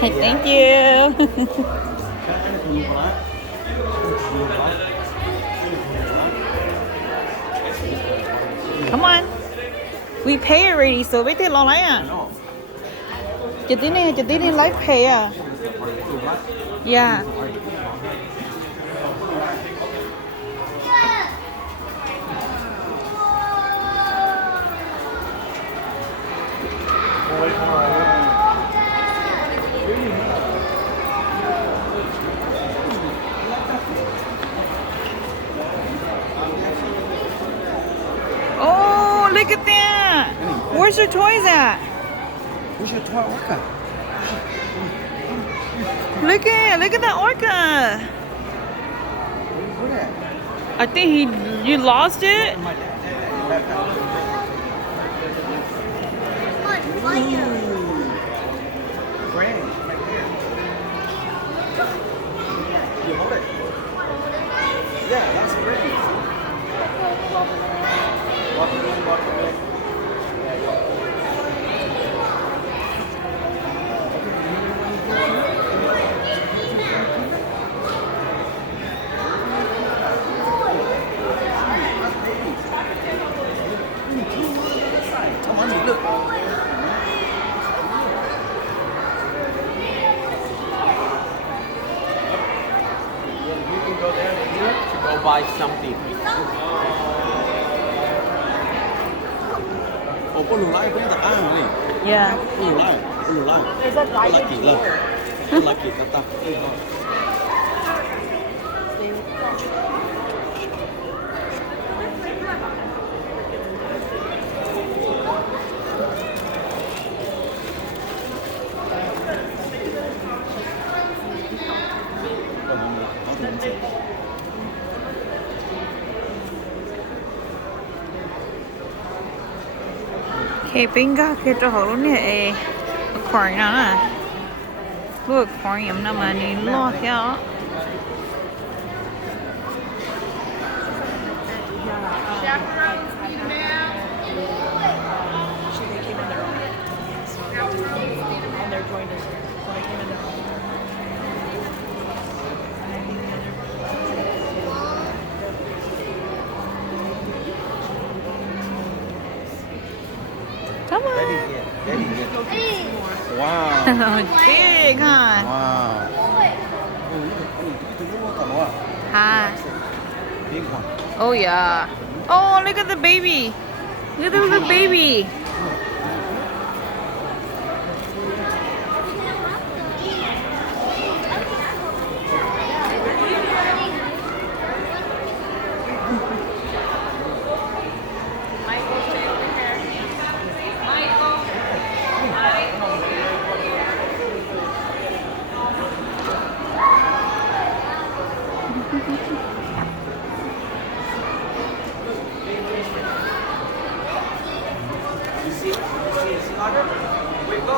Thank you. Come on. We pay already, so wait till long à. Chị tí này like pay à. Yeah. Oh, look at that. Where's your toys at? Where's your toy orca? Look at that orca. Where's that? I think you lost it. Granny, right there. You hold it. Yeah, that's Granny. Walk away. Come on, you look. You can go down here to go buy something. Ồ, có lùi lại cũng được ăn này. Yeah. Có lùi lại. There's a guided Lucky love. tour. Lucky tata. Okay, Binga kêu cho họ luôn nè. Aquarium à. Look, aquarium nó mà nhìn lo kìa. Chaperones need math. They came in their own. And they're going to, so they came in their own. Come on. Wow. Big, huh? Wow. Hi. Big one. Oh yeah. Oh, look at the baby. Look at the little baby. You see a sea otter? Wait, go.